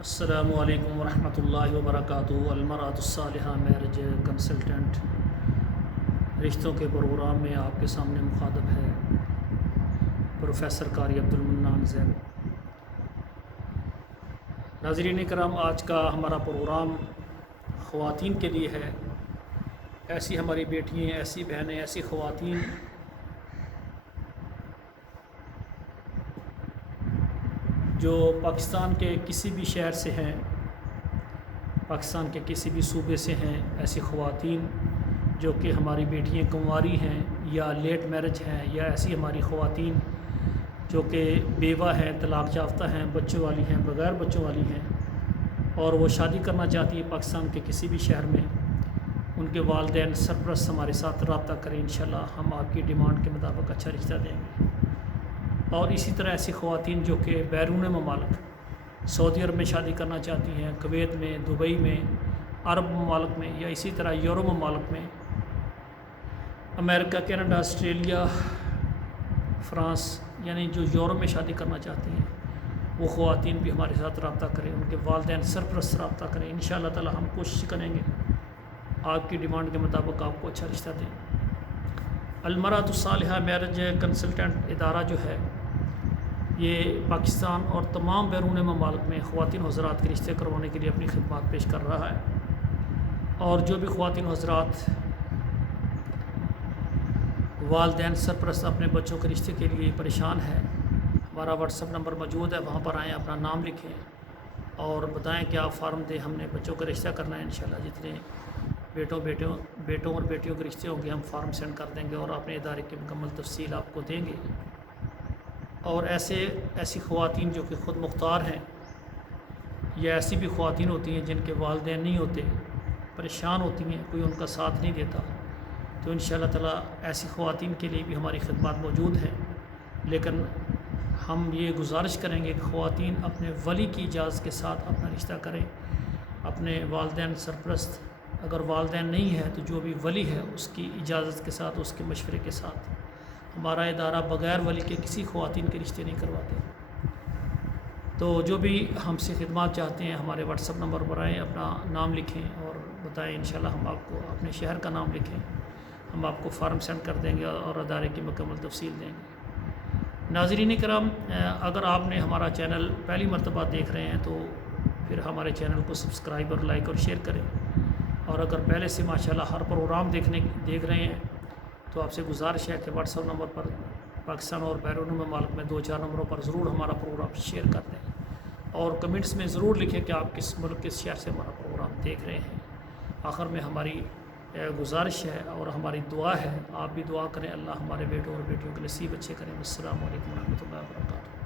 السلام علیکم ورحمۃ اللہ وبرکاتہ۔ المرأۃ الصالحہ میرج کنسلٹنٹ رشتوں کے پروگرام میں آپ کے سامنے مخاطب ہے پروفیسر قاری عبدالمنان زید۔ ناظرین کرام، آج کا ہمارا پروگرام خواتین کے لیے ہے۔ ایسی ہماری بیٹیاں، ایسی بہنیں، ایسی خواتین جو پاکستان کے کسی بھی شہر سے ہیں، پاکستان کے کسی بھی صوبے سے ہیں، ایسی خواتین جو کہ ہماری بیٹیاں کنواری ہیں یا لیٹ میرج ہیں، یا ایسی ہماری خواتین جو کہ بیوہ ہیں، طلاق یافتہ ہیں، بچوں والی ہیں، بغیر بچوں والی ہیں، اور وہ شادی کرنا چاہتی ہیں پاکستان کے کسی بھی شہر میں، ان کے والدین سرپرست ہمارے ساتھ رابطہ کریں، انشاءاللہ ہم آپ کی ڈیمانڈ کے مطابق اچھا رشتہ دیں گے۔ اور اسی طرح ایسی خواتین جو کہ بیرون ممالک، سعودی عرب میں شادی کرنا چاہتی ہیں، کویت میں، دبئی میں، عرب ممالک میں، یا اسی طرح یورپ ممالک میں، امریکہ، کینیڈا، آسٹریلیا، فرانس، یعنی جو یورپ میں شادی کرنا چاہتی ہیں، وہ خواتین بھی ہمارے ساتھ رابطہ کریں، ان کے والدین سرپرست رابطہ کریں، انشاءاللہ تعالی ہم کوشش کریں گے آپ کی ڈیمانڈ کے مطابق آپ کو اچھا رشتہ دیں۔ المرأۃ الصالحہ میرج کنسلٹنٹ ادارہ جو ہے، یہ پاکستان اور تمام بیرون ممالک میں خواتین حضرات کے رشتے کروانے کے لیے اپنی خدمات پیش کر رہا ہے۔ اور جو بھی خواتین حضرات والدین سرپرست اپنے بچوں کے رشتے کے لیے پریشان ہیں، ہمارا واٹس ایپ نمبر موجود ہے، وہاں پر آئیں، اپنا نام لکھیں اور بتائیں کہ آپ فارم دیں، ہم نے بچوں کا رشتہ کرنا ہے۔ انشاءاللہ جتنے بیٹوں اور بیٹیوں کے رشتے ہوں گے ہم فارم سینڈ کر دیں گے اور اپنے ادارے کی مکمل تفصیل آپ کو دیں گے۔ اور ایسی خواتین جو کہ خود مختار ہیں، یا ایسی بھی خواتین ہوتی ہیں جن کے والدین نہیں ہوتے، پریشان ہوتی ہیں، کوئی ان کا ساتھ نہیں دیتا، تو انشاءاللہ تعالی ایسی خواتین کے لیے بھی ہماری خدمات موجود ہیں۔ لیکن ہم یہ گزارش کریں گے کہ خواتین اپنے ولی کی اجازت کے ساتھ اپنا رشتہ کریں، اپنے والدین سرپرست، اگر والدین نہیں ہے تو جو بھی ولی ہے اس کی اجازت کے ساتھ، اس کے مشورے کے ساتھ۔ ہمارا ادارہ بغیر ولی کے کسی خواتین کے رشتے نہیں کرواتے۔ تو جو بھی ہم سے خدمات چاہتے ہیں ہمارے واٹس ایپ نمبر پر آئیں، اپنا نام لکھیں اور بتائیں، انشاءاللہ ہم آپ کو اپنے شہر کا نام لکھیں، ہم آپ کو فارم سینڈ کر دیں گے اور ادارے کی مکمل تفصیل دیں گے۔ ناظرین کرام، اگر آپ نے ہمارا چینل پہلی مرتبہ دیکھ رہے ہیں تو پھر ہمارے چینل کو سبسکرائب اور لائک اور شیئر کریں، اور اگر پہلے سے ماشاءاللہ ہر پروگرام دیکھ رہے ہیں تو آپ سے گزارش ہے کہ واٹس ایپ نمبر پر پاکستان اور بیرون ممالک میں 2-4 نمبروں پر ضرور ہمارا پروگرام شیئر کر دیں، اور کمنٹس میں ضرور لکھیں کہ آپ کس ملک، کس شہر سے ہمارا پروگرام دیکھ رہے ہیں۔ آخر میں ہماری گزارش ہے اور ہماری دعا ہے، آپ بھی دعا کریں، اللہ ہمارے بیٹوں اور بیٹیوں کے نصیب اچھے کریں۔ السلام علیکم ورحمۃ اللہ وبرکاتہ۔